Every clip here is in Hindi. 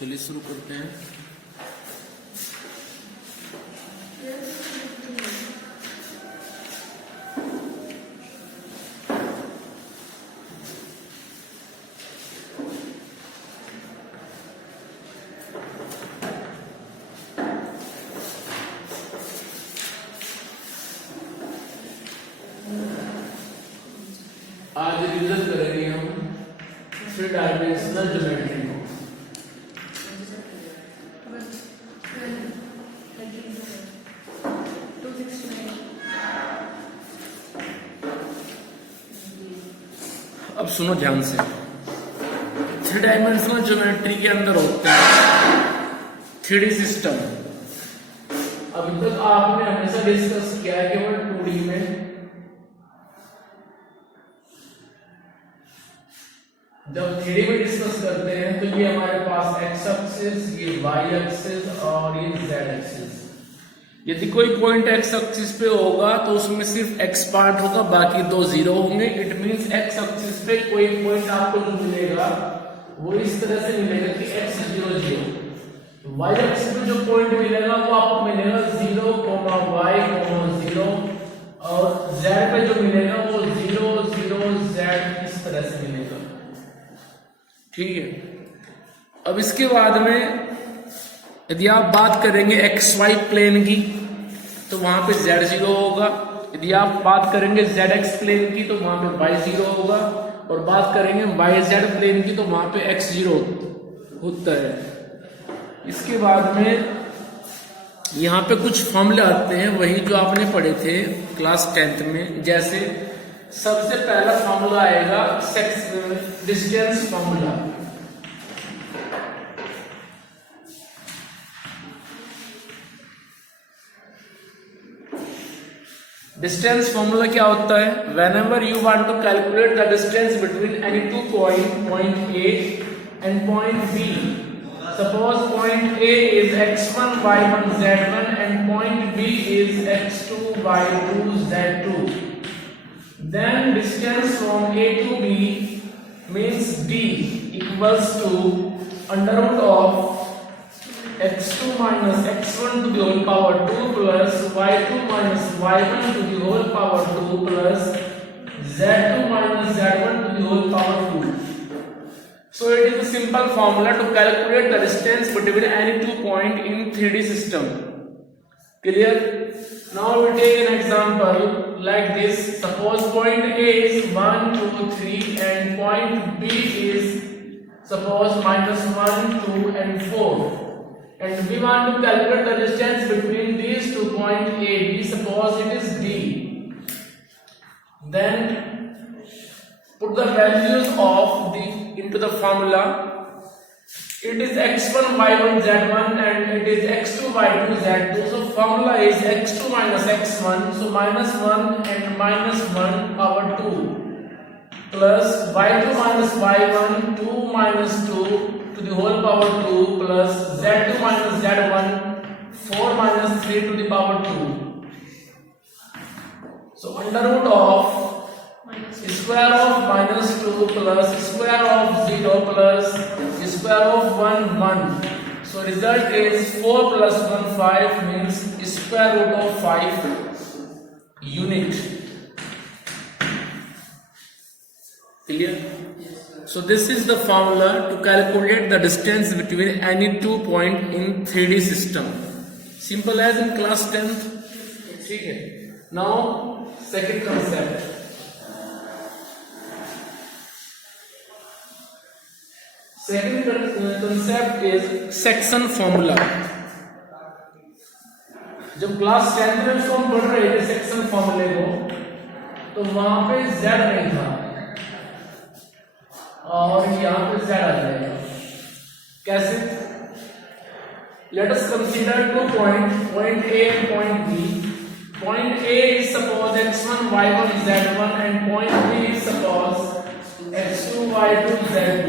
चलिए शुरू करते हैं। आज रिविजन करेंगे हम थ्री डायमेंशनल ज्योमेट्री को। अब सुनो ध्यान से, थ्री डायमेंशनल ज्योमेट्री के अंदर होता है 3D सिस्टम। अभी तक आपने हमेशा डिस्कस किया है केवल 2D में। जब 3D में डिस्कस करते हैं तो ये हमारे पास एक्स एक्सिस, ये वाई एक्सिस और ये जेड एक्सिस। यदि कोई पॉइंट एक्स एक्सिस पे होगा तो उसमें सिर्फ एक्स पार्ट होगा, बाकी दो जीरो होंगे। इट मींस एक्स एक्सिस पे कोई पॉइंट आपको जो मिलेगा वो इस तरह से मिलेगा कि एक्स 0 0। वाई एक्सिस पे जो पॉइंट मिलेगा वो आपको मिलेगा 0, y, 0 और जेड पे जो मिलेगा वो 0 0 z इस तरह से मिलेगा। ठीक है। अब इसके बाद में यदि आप बात करेंगे एक्स वाई प्लेन की तो वहां पे z 0 होगा। यदि आप बात करेंगे z x प्लेन की तो वहां पे y 0 होगा, और बात करेंगे y z प्लेन की तो वहां पे x 0 होता है। इसके बाद में यहाँ पे कुछ फॉर्मूले आते हैं, वही जो आपने पढ़े थे क्लास 10th में। जैसे सबसे पहला फॉर्मूला आएगा डिस्टेंस फॉर्मूला। डिस्टेंस फॉर्मूला क्या होता है? whenever you want to calculate the distance between any two point A and point B, suppose point A is x1 y1 z1 and point B is x2 y2 z2, then distance from A to B means D equals to under root of x2 minus x1 to the whole power 2 plus y2 minus y1 to the whole power 2 plus z2 minus z1 to the whole power 2. So it is a simple formula to calculate the distance between any two point in 3D system. Clear? Now we take an example like this. Suppose point A is 1 2 3 and point B is suppose minus 1 2 and 4. And we want to calculate the distance between these two points A, B. Suppose it is D. Then put the values of the into the formula. It is x1 y1 z1 and it is x2 y2 z2. So formula is x2 minus x1. So minus 1 and minus 1 power 2 plus y2 minus y1 2 minus 2 to the whole power 2 plus z2 minus z1 4 minus 3 to the power 2. So under root of square of minus 2 plus square of 0 plus square of 1 1. So result is 4 plus 1 5 means square root of 5 unit. Clear? So this is the formula to calculate the distance between any two point in 3D system. Simple as in class 10th. ठीक है। Now second concept. Second concept is section formula. जब क्लास 10th में इसको हम पढ़ रहे थे सेक्शन फॉर्मूले को, तो वहां पे z नहीं था और यहाँ पे z आ जाएगा। कैसे? Let us consider 2 points, point A and point B. Point A is suppose x1 y1 z1 and point B is suppose x2 y2 z2.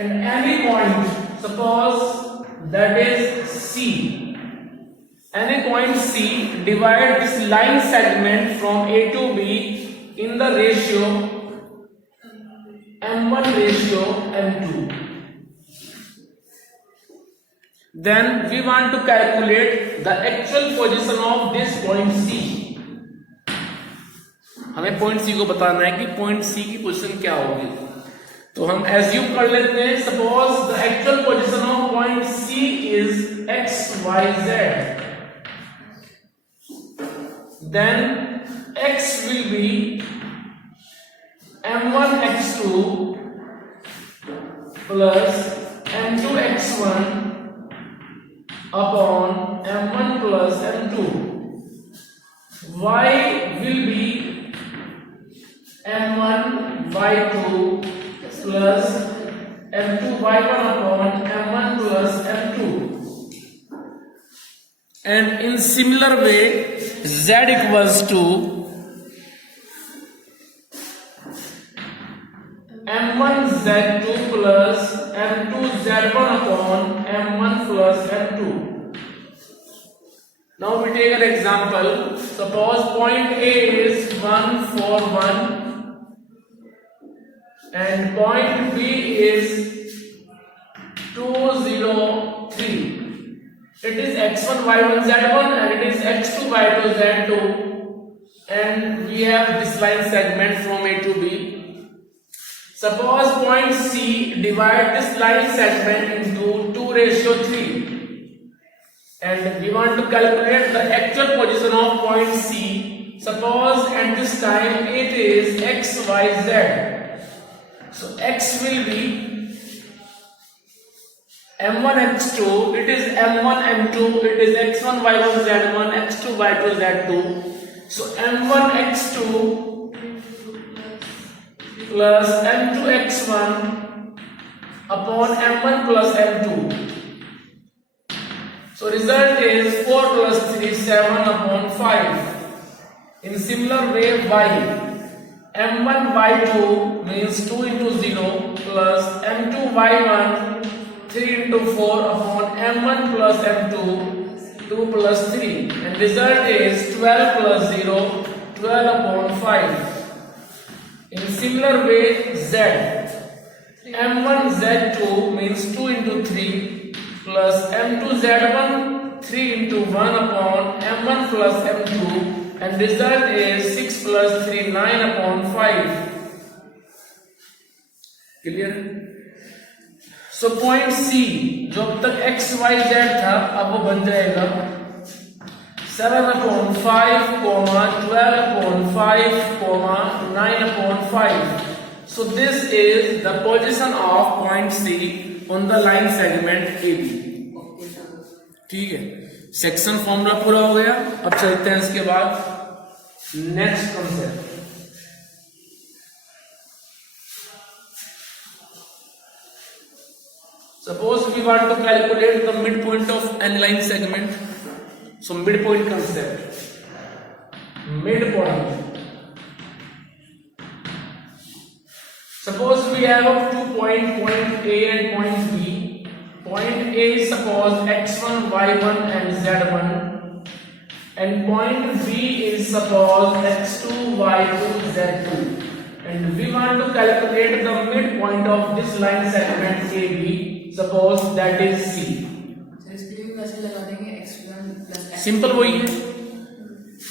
And any point, suppose that is C. Any point C, divide this line segment from A to B in the ratio m1 ratio m2. Then we want to calculate the actual position of this point C. हमें पॉइंट सी को बताना है कि पॉइंट सी की पोजीशन क्या होगी. तो हम एज्यूम कर लेते हैं, suppose the actual position of point C is X Y Z. Then X will be m1 x2 plus m2 x1 upon m1 plus m2. Y will be m1 y2 plus m2 y1 upon m1 plus m2. And in similar way, z equals to m1 z2 plus m2 z1 upon m1 plus m2. Now we take an example. Suppose point A is 1 4 1 and point B is 2 0 3. It is x1 y1 z1 and it is x2 y2 z2, and we have this line segment from A to B. Suppose point C, divide this line segment into 2:3, and we want to calculate the actual position of point C. Suppose at this time it is x, y, z. So x will be m1 x2, it is m1 m2, it is x1 y1 z1, x2 y2 z2. So m1 x2 plus m2 x1 upon m1 plus m2. So result is 4 plus 3 7 upon 5. In similar way, y m1 y2 means 2 into 0 plus m2 y1 3 into 4 upon m1 plus m2 2 plus 3, and result is 12 plus 0 12 upon 5. In similar way, z m1 z2 means 2 into 3 plus m2 z1 3 into 1 upon m1 plus m2, and result is 6 plus 3 9 upon 5. Clear? So point C जो अब तक x y z था, अब वो बन जाएगा 7 upon 5, 12 upon 5, 9 upon 5. So this is the position of point C on the line segment AB. ठीक है, सेक्शन फॉर्मूला पूरा हो गया. अब चलते हैं इसके बाद next concept. Suppose we want to calculate the midpoint of n line segment. So midpoint concept. Midpoint. Suppose we have up to point A and point B. Point A is suppose x1, y1 and z1, and point B is suppose x2, y2, z2, and we want to calculate the midpoint of this line segment AB. Suppose that is C. Simple वही है.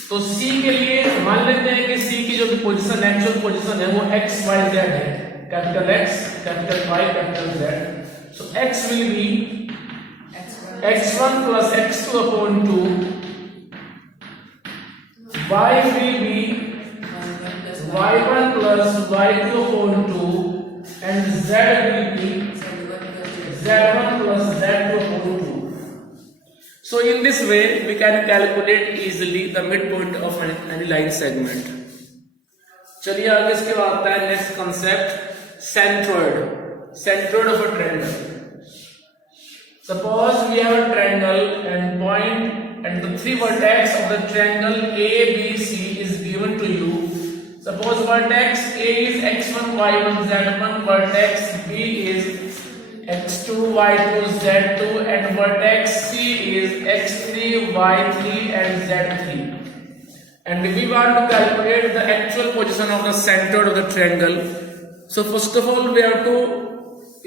तो C के लिए मान लेते हैं कि C की जो भी पोजीशन एक्चुअल पोजीशन है वो x y z है. Capital X, capital Y, capital Z. So x will be x1 plus x2 upon 2. Y will be y1 plus y2 upon 2, and Z will be z1 plus z2 upon 2. So in this way we can calculate easily the midpoint of any line segment. चलिए आगे इसके बाद आता है next concept, centroid. Centroid of a triangle. Suppose we have a triangle and point and the three vertex of the triangle ABC is given to you. Suppose vertex A is x1 y1 z1, vertex B is x2 y2 z2, and vertex C is x3 y3 and z3, and we want to calculate the actual position of the centroid of the triangle. So first of all, we have to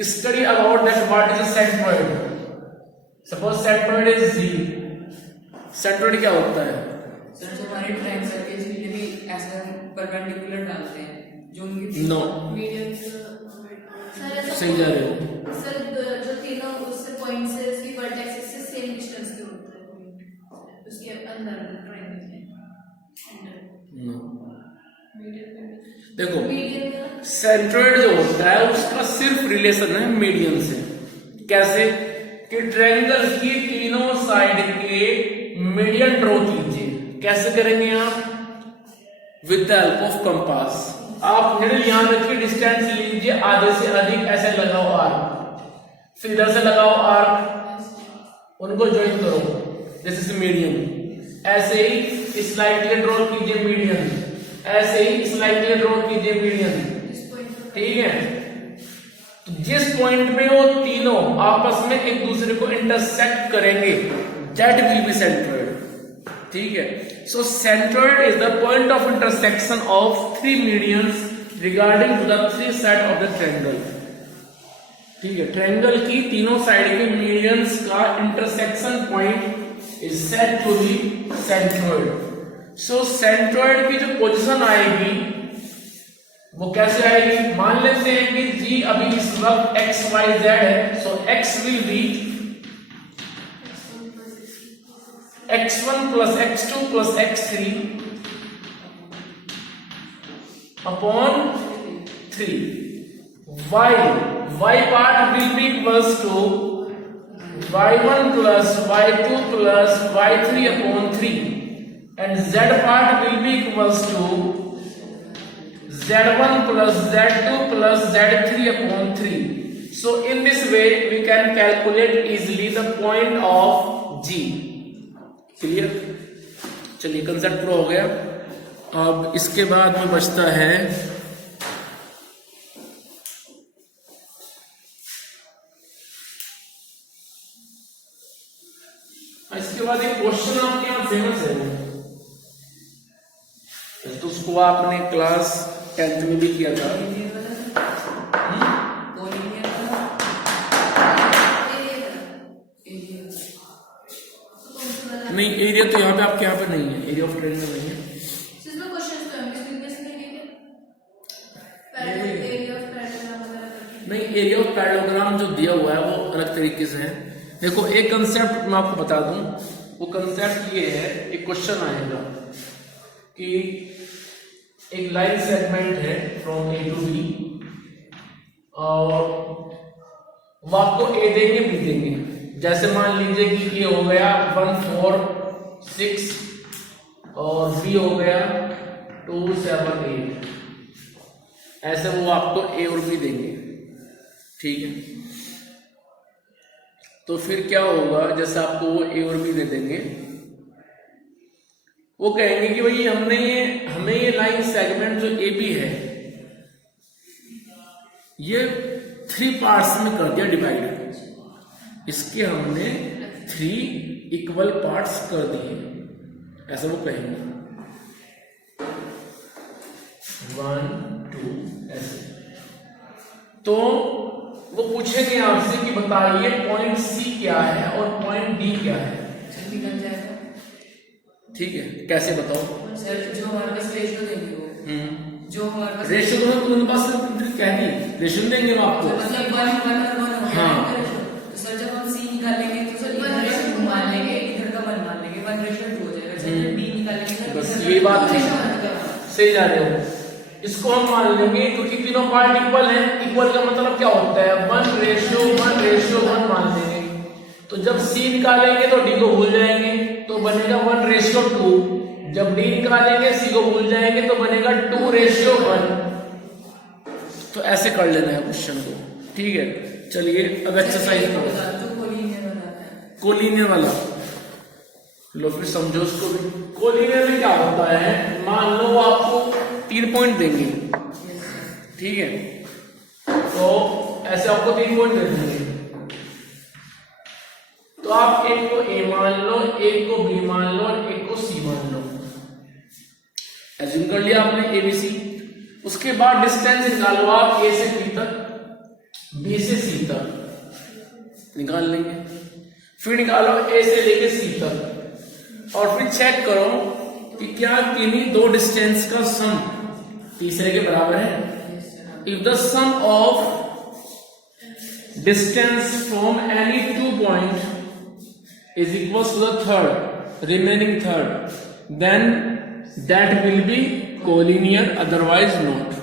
study about that what is a centroid. Suppose centroid is Z. Centroid क्या होता है? सर जो हमारे ट्रायंगल सर्कल्स के लिए भी ऐसा परपेंडिकुलर डालते हैं जो उनकी No. मीडियन सही जा रहे हो। सर जो तीनों उससे पॉइंट से उसकी वर्टेक्स से सेम डिस्टेंस के होते हैं पॉइंट उसके अंदर ट्रायंगल के No. मीडियन देखो मीडियन का सेंट्रोइड जो होता है उसका सिर्फ रिलेशन है मीडियन से। कैसे कि ट्रायंगल की तीनों साइड के मीडियन ड्रॉ कीजिए। कैसे करेंगे आप? With the help of compass. आप निडल यहां रखिए, डिस्टेंस लीजिए आधे से अधिक, ऐसे लगाओ आर्क, फिर इधर से लगाओ आर्क, उनको ज्वाइन करो, दिस इज मीडियन। ऐसे ही स्लाइटली ड्रॉ कीजिए मीडियन, ऐसे ही स्लाइटली ड्रॉ कीजिए मीडियन। ठीक है, तो जिस पॉइंट पे वो तीनों आपस में एक दूसरे को इंटरसेक्ट करेंगे दैट विल बी सेंट्रोइड। ठीक है, so centroid is the point of intersection of three medians regarding to the three side of the triangle. ठीक है, ट्रायंगल की तीनों साइड के मीडियंस का intersection point is said to be centroid. So centroid की जो पोजीशन आएगी वो कैसे आएगी? मान लेते हैं कि जी अभी इस वक्त एक्स वाई जेड है, so X will be x1 plus x2 plus x3 upon 3. y part will be equals to y1 plus y2 plus y3 upon 3, and z part will be equals to z1 plus z2 plus z3 upon 3. So in this way we can calculate easily the point of G. Clear? चलिए कंसेप्ट प्रो हो गया। अब इसके बाद में बचता है इसके बाद एक क्वेश्चन आपके यहाँ फेमस है, तो उसको आपने क्लास 10th में भी किया था। नहीं, एरिया तो यहाँ पे आपके यहाँ पे नहीं है, एरिया ऑफ ट्रेन में नहीं है। इसमें क्वेश्चंस तो हम इसमें कैसे करेंगे? पैरेलल एरिया ऑफ पैरेललोग्राम वगैरह। नहीं, एरिया ऑफ पैरेललोग्राम जो दिया हुआ है वो अलग तरीके से है। देखो एक कंसेप्ट मैं आपको बता दूं, वो कंसेप्ट ये है, एक क्वेश्चन आएगा कि एक लाइन सेगमेंट है फ्रॉम ए टू बी और वो आपको ए देंगे बी देंगे। जैसे मान लीजिए कि ये हो गया 1 4 6 और बी हो गया 2 7 8, ऐसे वो आपको ए और बी देंगे। ठीक है, तो फिर क्या होगा, जैसे आपको वो ए और बी दे देंगे, वो कहेंगे कि भाई हमें ये लाइन सेगमेंट जो ए बी है ये 3 पार्ट्स में कर दिया डिवाइड, इसके हमने 3 इक्वल पार्ट्स कर दिए, ऐसा वो कहेंगे 1 2 ऐसे। तो वो पूछेंगे आपसे कि बताइए पॉइंट सी क्या है और पॉइंट डी क्या है। निकल जाएगा। ठीक है, कैसे बताओ? सर जो हमारे पास रेशियो देंगे वो जो हमारे पास रेशियो तो उनके पास क्या है, रेशियो देंगे वो आपको, मतलब 1 1 1 1। हाँ। तो सर जब हम सी निकालेंगे तो सर इधर रेशियो 2 मान लेंगे, इधर का 1 मान लेंगे, 1 रेशियो 2 हो जाएगा। जब डी निकालेंगे बस ये बात थी, सही जा रहे हो। इसको हम मान लेंगे क्योंकि तीनों पार्ट इक्वल हैं। इक्वल का मतलब क्या होता है, 1:1 मान लेंगे। तो जब सी निकालेंगे तो डी को भूल जाएंगे, तो बनेगा 1:2। जब डी निकालेंगे सी को भूल जाएंगे तो बनेगा 2:1। तो ऐसे कर लेना है क्वेश्चन को। ठीक है, चलिए अब एक्सरसाइज कोलिनियर वाला लो, फिर समझो उसको भी। कोलिनियर में क्या होता है, मान लो आपको 3 पॉइंट देंगे, ठीक है, तो ऐसे आपको 3 पॉइंट दे देंगे, तो आप एक को ए मान लो, एक को बी मान लो और एक को सी मान लो। एज्यूम कर लिया आपने एबीसी। उसके बाद डिस्टेंस निकालो आप ए से बी तक, बी से सी तक निकाल लेंगे, फिर निकालो ए से लेके सी तक, और फिर चेक करो कि क्या किन्हीं दो डिस्टेंस का सम तीसरे के बराबर है। If the sum of distance from any 2 point is equals to the third remaining third, then that will be collinear, otherwise not।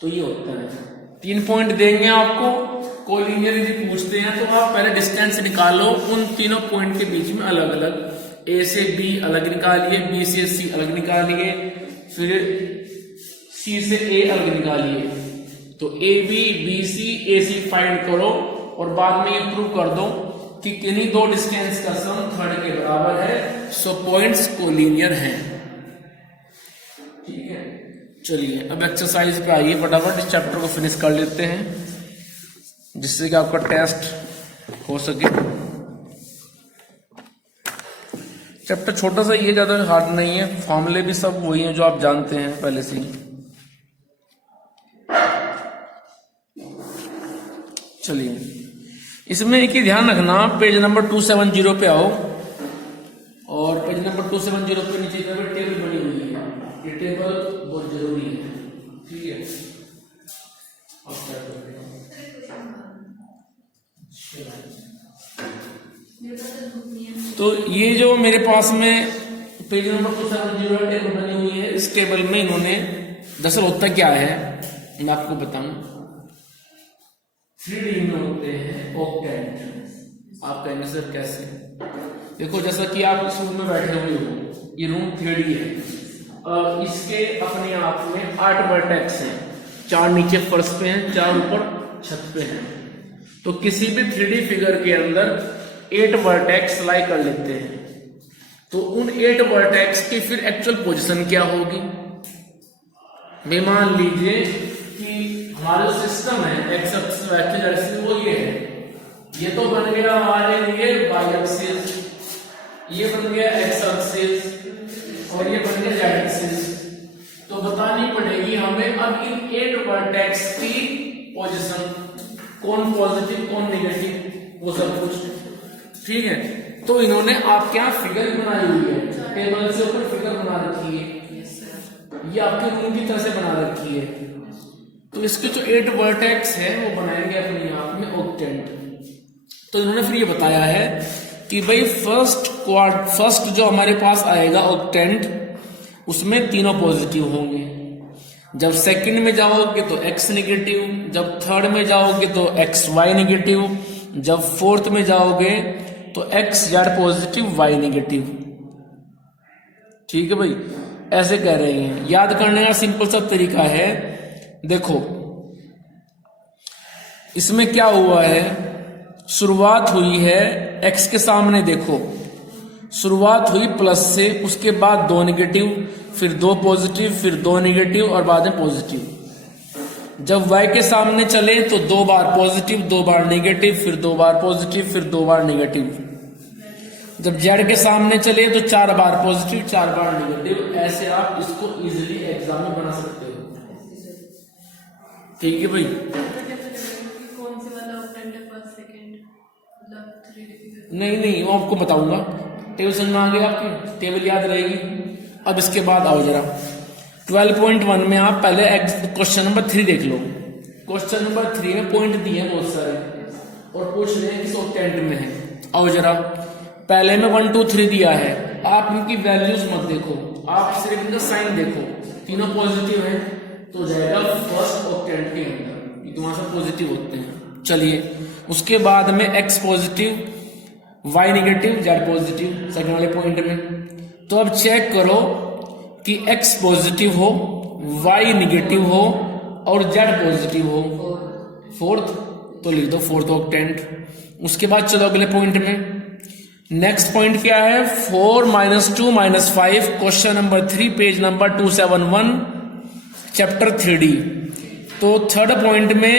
तो ये होता है, 3 पॉइंट देंगे आपको, कोलिनियर यदि पूछते हैं तो आप पहले डिस्टेंस निकालो उन तीनों पॉइंट के बीच में अलग अलग, ए से बी अलग निकालिए, बी से सी अलग निकालिए, फिर सी से ए अलग निकालिए। तो A B B C A C find करो और बाद में ये प्रूव कर दो कि किन्हीं दो डिस्टेंस का सम थर्ड के बराबर है, सो पॉइंट्स कोलिनियर हैं। ठीक है, चलिए अब एक्सरसाइज पे आइए, फटाफट इस चैप्टर को फिनिश कर लेते हैं जिससे कि आपका टेस्ट हो सके। चैप्टर छोटा सा, ये ज्यादा हार्ड नहीं है, फॉर्मूले भी सब वही हैं जो आप जानते हैं पहले से ही। चलिए, इसमें एक ही ध्यान रखना, पेज नंबर 270 पे आओ, और पेज नंबर 270 पे नीचे टेबल बनी हुई है, ये टेबल बहुत जरूरी है। ठीक है, अब क्या करें, तो ये जो मेरे पास में पेज नंबर 270 टेबल बनी हुई है, इस टेबल में इन्होंने दरअसल होता क्या है मैं आपको बताऊं, 3D में होते हैं ऑक्टेंट। आप कहेंगे सर कैसे? देखो, जैसा कि आप इस रूम में बैठे हुए हो, ये रूम 3D है, इसके अपने आप में 8 वर्टेक्स हैं, 4 नीचे फर्श पे हैं, 4 ऊपर छत पे हैं। तो किसी भी 3D फिगर के अंदर 8 वर्टेक्स लाई कर लेते हैं, तो उन 8 वर्टेक्स की फिर एक्चुअल पोजीशन क्या होगी? मान लीजिए कि हमारा सिस्टम है एक्स एक्सिस वाई एक्सिस, वो ये है, ये तो बन गया हमारे लिए वाई एक्सिस, ये बन गया एक्स एक्सिस, और ये बन गया जेड एक्सिस। तो बतानी पड़ेगी हमें अब इन 8 वर्टेक्स की पोजीशन, कौन पॉजिटिव कौन नेगेटिव, वो सब कुछ। ठीक है, तो इन्होंने आपके यहाँ फिगर बनाई हुई है, टेबल से ऊपर फिगर बना रखी है, ये आपके रूम की तरह से बना रखी है। तो इसके जो 8 वर्टेक्स है वो बनाएंगे अपने आप में ऑक्टेंट। तो इन्होंने फिर ये बताया है कि भाई फर्स्ट जो हमारे पास आएगा ऑक्टेंट, उसमें तीनों पॉजिटिव होंगे। जब सेकंड में जाओगे तो एक्स नेगेटिव, जब थर्ड में जाओगे तो एक्स वाई नेगेटिव, जब फोर्थ में जाओगे तो X Z positive Y negative. ठीक है भाई, ऐसे कह रहे हैं। याद करने का सिंपल सा तरीका है, देखो इसमें क्या हुआ है, शुरुआत हुई है एक्स के सामने, देखो शुरुआत हुई प्लस से, उसके बाद 2 नेगेटिव, फिर 2 पॉजिटिव, फिर 2 नेगेटिव और बाद में पॉजिटिव। जब y के सामने चले तो 2 बार पॉजिटिव, 2 बार नेगेटिव, फिर 2 बार पॉजिटिव, फिर 2 बार नेगेटिव। जब z के सामने चले तो 4 बार पॉजिटिव, 4 बार नेगेटिव। ऐसे आप इसको इजीली एग्जाम में बना सकते हो। ठीक है भाई, कौन से वाला ऑक्टेंट है, फर्स्ट सेकंड, मतलब 3D? नहीं वो आपको बताऊंगा। टेबल समझ में आ गया आपकी, टेबल याद रहेगी। अब इसके बाद आओ जरा 12.1 में आप पहले क्वेश्चन नंबर 3 देख लो। क्वेश्चन नंबर 3 में पॉइंट दिए हैं बहुत सारे और पूछ रहे हैं किस ऑक्टेंट में है। आओ जरा, पहले में 1 2 3 दिया है, आप इनकी वैल्यूज मत देखो, आप सिर्फ इनका साइन देखो। तीनों पॉजिटिव है तो जाएगा फर्स्ट ऑक्टेंट के अंदर, ये वहां से पॉजिटिव होते हैं। चलिए, उसके बाद में X positive, Y negative, Z positive second वाले पॉइंट में। तो अब चेक करो कि एक्स पॉजिटिव हो, वाई नेगेटिव हो और जेड पॉजिटिव हो। फोर्थ, तो लिख दो फोर्थ ऑक्टेंट। उसके बाद चलो अगले पॉइंट में। नेक्स्ट पॉइंट क्या है, 4 - 2 - 5, question number 3, page number 271, chapter 3D। तो थर्ड पॉइंट में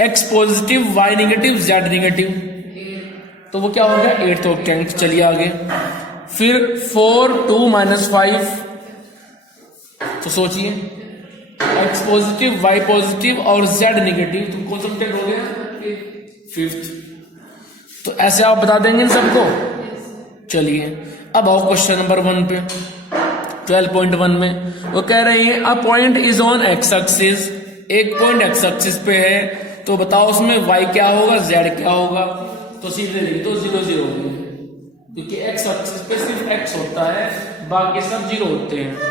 X positive, Y negative, Z negative, तो वो क्या हो गया 8th ऑक्टेंट। चलिए आगे, फिर 4 2 - 5, तो सोचिए एक्स पॉजिटिव, वाई पॉजिटिव और जेड नेगेटिव। तो कौन सा सब्जेक्ट हो गया? फिफ्थ। तो ऐसे आप बता देंगे इन सबको। चलिए अब आओ क्वेश्चन नंबर 1 पे, 12.1 में वो कह रहे हैं a point is on x axis, एक पॉइंट एक्स एक्सिस पे है, तो बताओ उसमें वाई क्या होगा, जेड क्या होगा। तो सीधे लिख दो 0 0 होगी, क्योंकि एक्स एक्सिस पे सिर्फ एक्स होता है, बाकी सब 0 होते हैं।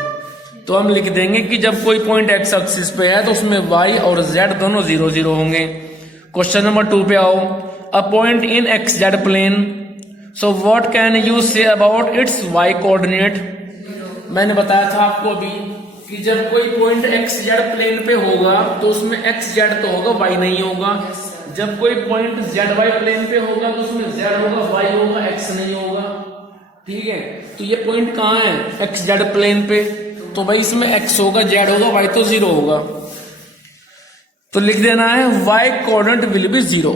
तो हम लिख देंगे कि जब कोई पॉइंट एक्स एक्सिस पे है तो उसमें वाई और जेड दोनों 0 0 होंगे। क्वेश्चन नंबर 2 पे आओ, a point in X Z plane, so what can you say about its Y coordinate. मैंने बताया था आपको अभी कि जब कोई पॉइंट एक्स जेड प्लेन पे होगा तो उसमें एक्स जेड तो होगा, वाई नहीं होगा। जब कोई पॉइंट जेड वाई प्लेन पे होगा तो उसमें जेड होगा, वाई होगा, एक्स नहीं होगा। ठीक है, तो ये पॉइंट कहाँ है? एक्स जेड प्लेन पे, तो भाई इसमें एक्स होगा, जेड होगा, वाई तो 0 होगा। तो लिख देना है Y coordinate will be 0।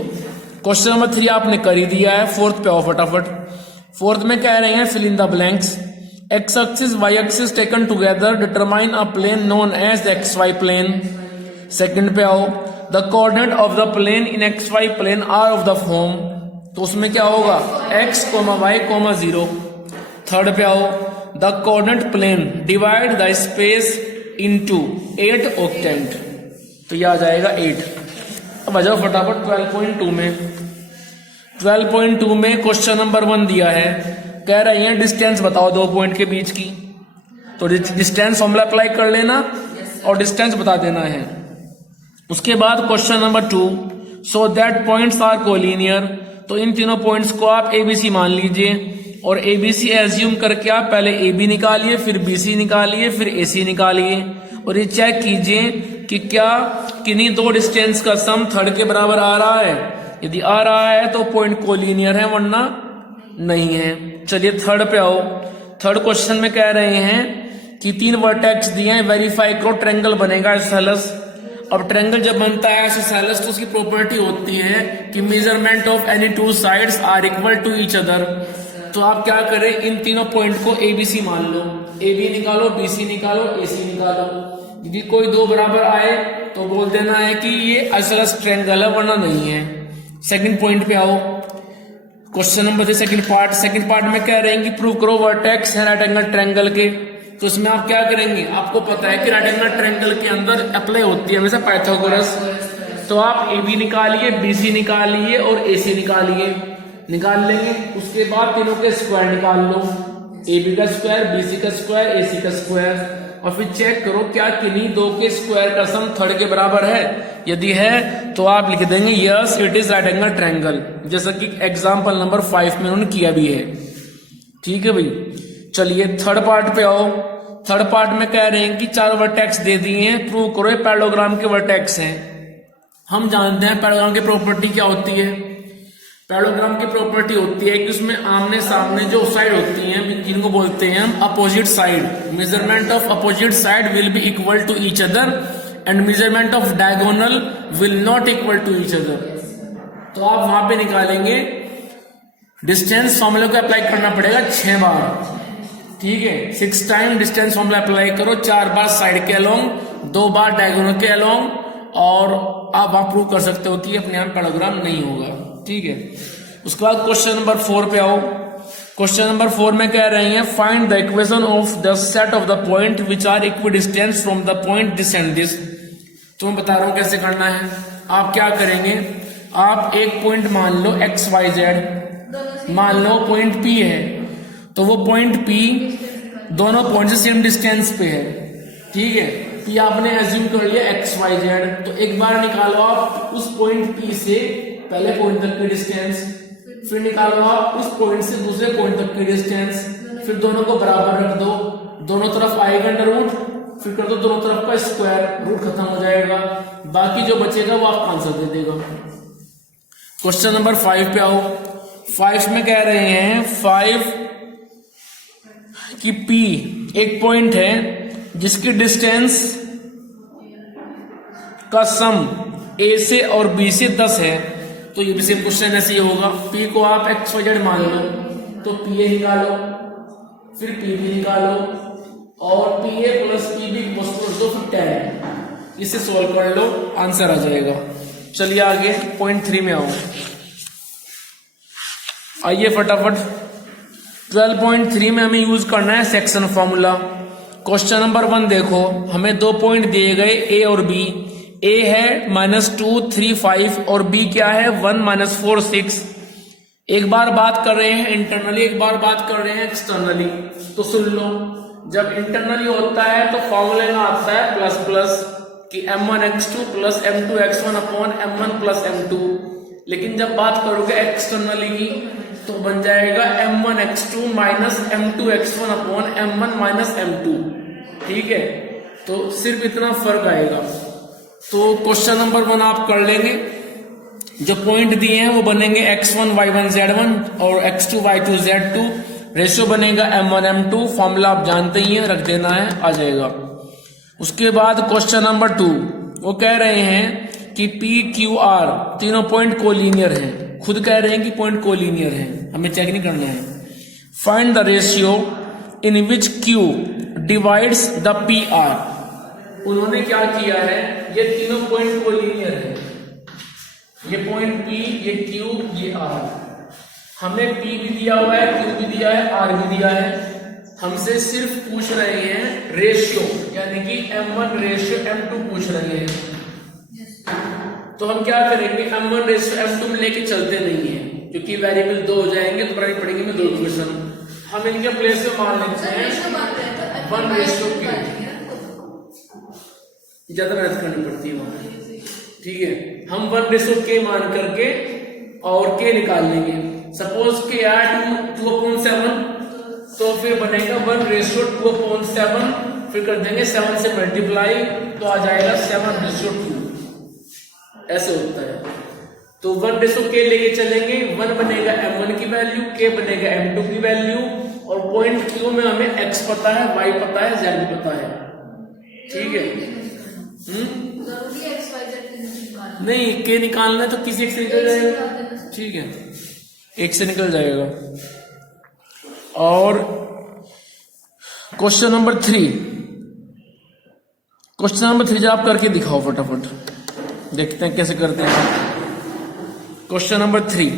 Question number 3 आपने कर ही दिया है। 4th पे आओ फटाफट। 4th में कह रहे हैं fill in the blanks, X axis Y axis taken together determine a plane known as X Y plane. 2nd पे आओ, the coordinate of the plane in X Y plane are of the form, तो उसमें क्या होगा? x, y, 0। 3rd पे आओ, the coordinate plane divide the space into 8 octant, तो ये आ जाएगा 8। अब आ जाओ फटाफट 12.2 में। 12.2 में क्वेश्चन नंबर 1 दिया है, कह रहे हैं डिस्टेंस बताओ 2 पॉइंट के बीच की। तो डिस्टेंस फॉर्मूला अप्लाई कर लेना और डिस्टेंस बता देना है। उसके बाद question number 2, so that points are collinear, तो इन तीनों पॉइंट्स को आप ABC मान लीजिए और ABC एज्यूम करके आप पहले AB निकालिए, फिर BC निकालिए, फिर AC निकालिए और ये चेक कीजिए कि क्या किन्हीं 2 डिस्टेंस का सम 3rd के बराबर आ रहा है। यदि आ रहा है तो पॉइंट कोलिनियर है, वरना नहीं है। चलिए 3rd पे आओ। 3rd क्वेश्चन में कह रहे हैं कि 3 वर्टेक्स दिए हैं, वेरीफाई करो ट्रायंगल बनेगा आइसोसेलेस। अब ट्रायंगल जब बनता है आइसोसेलेस तो उसकी प्रॉपर्टी होती है कि measurement of any 2 sides are equal to each other. तो आप क्या करें, इन तीनों पॉइंट को ABC मान लो, AB निकालो, BC निकालो, AC निकालो। यदि कोई 2 बराबर आए तो बोल देना है कि ये आइसोसेलेस ट्रायंगल है, वरना नहीं है। 2nd पॉइंट पे आओ, क्वेश्चन नंबर 3 सेकंड पार्ट में कह रहे हैं कि प्रूव करो वर्टेक्स है राइट एंगल ट्रायंगल के। तो इसमें आप क्या करेंगे, आपको पता है कि राइट एंगल ट्रायंगल के अंदर अप्लाई होती है हमेशा पाइथागोरस। तो आप AB निकालिए, BC निकालिए और AC निकालिए, निकाल लेंगे। उसके बाद तीनों के स्क्वायर निकाल लो, AB का स्क्वायर, BC का स्क्वायर, AC का स्क्वायर, और फिर चेक करो क्या किन्हीं 2 के स्क्वायर का सम 3rd के बराबर है। यदि है तो आप लिख देंगे yes it is right angle triangle, जैसा कि एग्जांपल नंबर 5 में उन्होंने किया भी है। ठीक है भाई, चलिए 3rd पार्ट पे आओ। 3rd पार्ट में कह रहे हैं कि 4 वर्टेक्स दे दिए हैं, प्रूव करो ये पैरेललोग्राम के वर्टेक्स हैं। हम जानते हैं पैरेललोग्राम की प्रॉपर्टी क्या होती है। पैरेललोग्राम की प्रॉपर्टी होती है कि उसमें आमने सामने जो साइड होती हैं, जिनको बोलते हैं हम opposite side, measurement of opposite side will be equal to each other and measurement of diagonal will not equal to each other. तो आप वहां पे निकालेंगे, डिस्टेंस फॉर्मूले को अप्लाई करना पड़ेगा 6 बार। ठीक है, 6 टाइम डिस्टेंस फॉर्मूला अप्लाई करो, 4 बार साइड के अलोंग, 2 बार डायगोनल के अलोंग, और आप वहां प्रूव कर सकते हो कि अपने आप पैरेललोग्राम नहीं होगा। ठीक है, उसके बाद क्वेश्चन नंबर 4 पे आओ। क्वेश्चन नंबर 4 में कह रहे हैं find the equation of the set of the point which are equidistant from the point this and this. तो मैं बता रहा हूं कैसे करना है। आप क्या करेंगे, आप एक पॉइंट मान लो XYZ, मान लो पॉइंट P है, तो वो पॉइंट P दोनों पॉइंट से सेम डिस्टेंस पे है। ठीक है, P आपने एज्यूम कर लिया XYZ, तो एक बार निकालो आप उस पॉइंट P से पहले पॉइंट तक की डिस्टेंस, फिर निकालो आप उस पॉइंट से दूसरे पॉइंट तक की डिस्टेंस, फिर दोनों को बराबर रख दो, दोनों तरफ आएगा अंडर रूट, फिर कर दो दोनों तरफ का स्क्वायर, रूट खत्म हो जाएगा, बाकी जो बचेगा वो आपको आंसर दे देगा। क्वेश्चन नंबर 5 पे आओ। 5 में कह रहे हैं 5 कि P एक पॉइंट है जिसकी डिस्टेंस का सम A से और B से 10 है। तो ये भी सेम क्वेश्चन ऐसे ही होगा, P को आप XYZ मान लो, तो PA निकालो, फिर PB निकालो, और PA प्लस PB प्लस 2 फिर 10। इसे सॉल्व कर लो, आंसर आ जाएगा। चलिए आगे पॉइंट 3 में आओ। आइए फटाफट 12.3 में हमें यूज करना है सेक्शन फॉर्मूला। क्वेश्चन नंबर 1 देखो, हमें 2 पॉइंट दिए गए ए और बी। ए है -2 3 5 और बी क्या है 1 -4 6। एक बार बात कर रहे हैं इंटरनली, एक बार बात कर रहे हैं एक्सटर्नली। तो सुन लो, जब इंटरनली होता है तो फॉर्मूले में आता है प्लस प्लस कि m1x2 plus m2x1 upon m1 plus m2। लेकिन जब बात करोगे एक्सटर्नली की तो बन जाएगा m1x2 minus m2x1 upon m1 minus m2। ठीक है, तो सिर्फ इतना फर्क आएगा। तो क्वेश्चन नंबर 1 आप कर लेंगे। जो पॉइंट दिए हैं वो बनेंगे x1 y1 z1 और x2 y2 z2। रेशियो बनेगा m1 m2। फॉर्मूला आप जानते ही हैं, रख देना है, आ जाएगा। उसके बाद क्वेश्चन नंबर 2 वो कह रहे हैं कि P Q R तीनों पॉइंट कोलिनियर हैं। खुद कह रहे हैं कि पॉइंट कोलिनियर हैं, हमें चेक नहीं करना है। Find the ratio in which Q divides the PR। उन्होंने क्या किया है, ये तीनों पॉइंट कोलिनियर है। ये पॉइंट P, ये Q, ये R। हमें P भी दिया हुआ है, Q भी दिया है, R भी दिया है। हमसे सिर्फ पूछ रहे हैं रेशियो, यानी कि m1 रेशियो m2 पूछ रहे हैं। तो हम क्या करेंगे, m1 रेशियो m2 में लेके चलते नहीं है, क्योंकि वेरिएबल 2 हो जाएंगे तो पढ़ाई पड़ेंगे में 2 इक्वेशन। हम इनके प्लेस में मान लेते हैं 1 रेशियो k। ज्यादा मेहनत करनी पड़ती है वहां। ठीक है, हम 1 रेशियो k मान करके और k निकाल लेंगे। सपोज k आया 2/7, तो फिर बनेगा 1 रेशियो 2/7। फिर कर देंगे 7 से मल्टीप्लाई, तो आ जाएगा 7 रेशियो 2। ऐसे होता है। तो 1 रेशियो k लेके चलेंगे, 1 बनेगा m1 की वैल्यू, k बनेगा m2 की वैल्यू। और पॉइंट q में हमें x पता है, y पता है, z भी पता है। ठीक है, जरूरी है x y z निकालना नहीं, k निकालना है तो किसी एक से निकल जाएगा। ठीक है, एक से निकल जाएगा। और क्वेश्चन नंबर 3, क्वेश्चन नंबर 3 आप करके दिखाओ फटाफट, देखते हैं कैसे करते हैं। क्वेश्चन नंबर 3,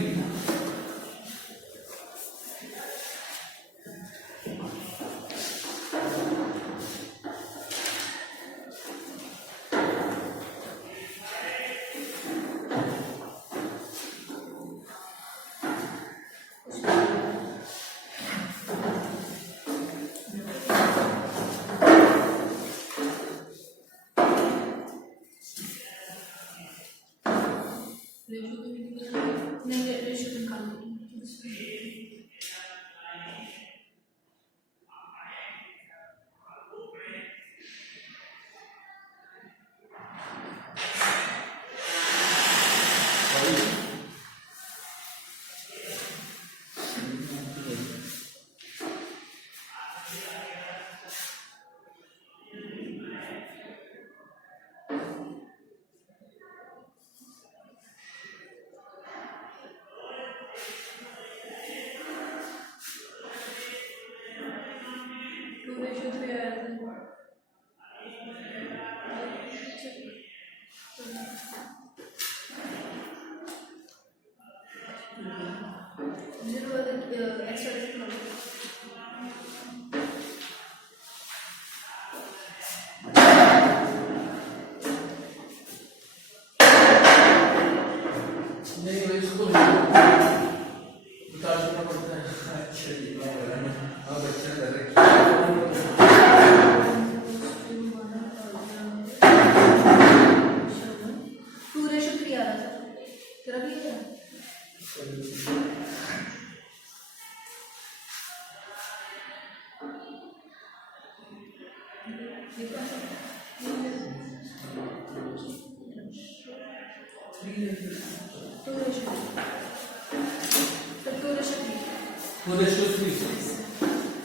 नहीं रेशियो निकालना।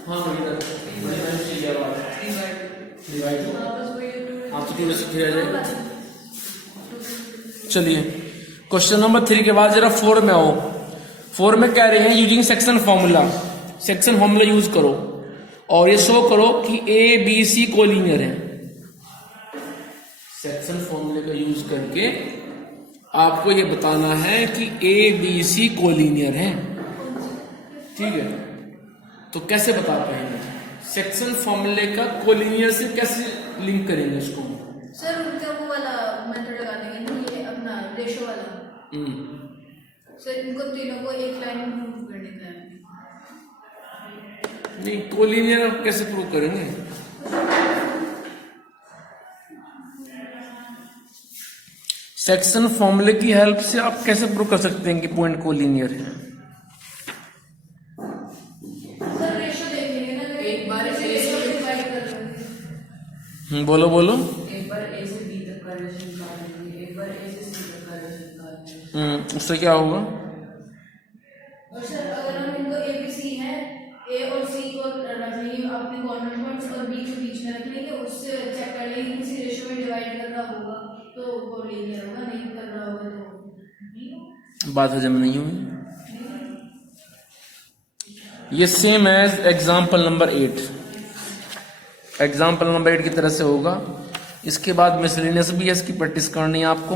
हाँ चलिए क्वेश्चन नंबर 3 के बाद जरा 4 में आओ। 4 में कह रहे हैं using section formula, section formula use करो और ये शो करो कि ए बी सी कोलिनियर है। सेक्शन फॉर्मूले का यूज करके आपको ये बताना है कि ए बी सी कोलिनियर है। ठीक है, तो कैसे बताते हैं? सेक्शन फॉर्मूले का कोलिनियर से कैसे लिंक करेंगे इसको? सर उनका वो वाला मेथड लगा देंगे ना, ये अपना रेशो वाला। सर इनको तीनों को एक लाइन में प्रूव करने का है। नहीं, कोलिनियर आप कैसे प्रूव करेंगे? सेक्शन फॉर्मूले की हेल्प से आप कैसे प्रूव कर सकते हैं कि पॉइंट कोलिनियर है? सर रेशो देख लेंगे ना, एक बार रेशो रेशो डिवाइड कर लेंगे। बोलो बोलो। एक बार ए से बी तक का रिलेशन निकालेंगे, एक बार ए से सी तक का रिलेशन निकालेंगे। उससे क्या होगा? और सर अगर हम इनको ए बी सी है, ए और सी को रख लेंगे अपने कॉर्नर पॉइंट्स और बी को बीच में रख लेंगे, उससे चेक कर लेंगे किसी रेशो में डिवाइड कर रहा होगा तो कोलिनियर होगा, नहीं कर रहा होगा तो बात हजम नहीं हुई। ये same as example number 8। Example number 8 की तरह से होगा। इसके बाद मिसलेनियस भी है, इसकी प्रैक्टिस करनी है आपको।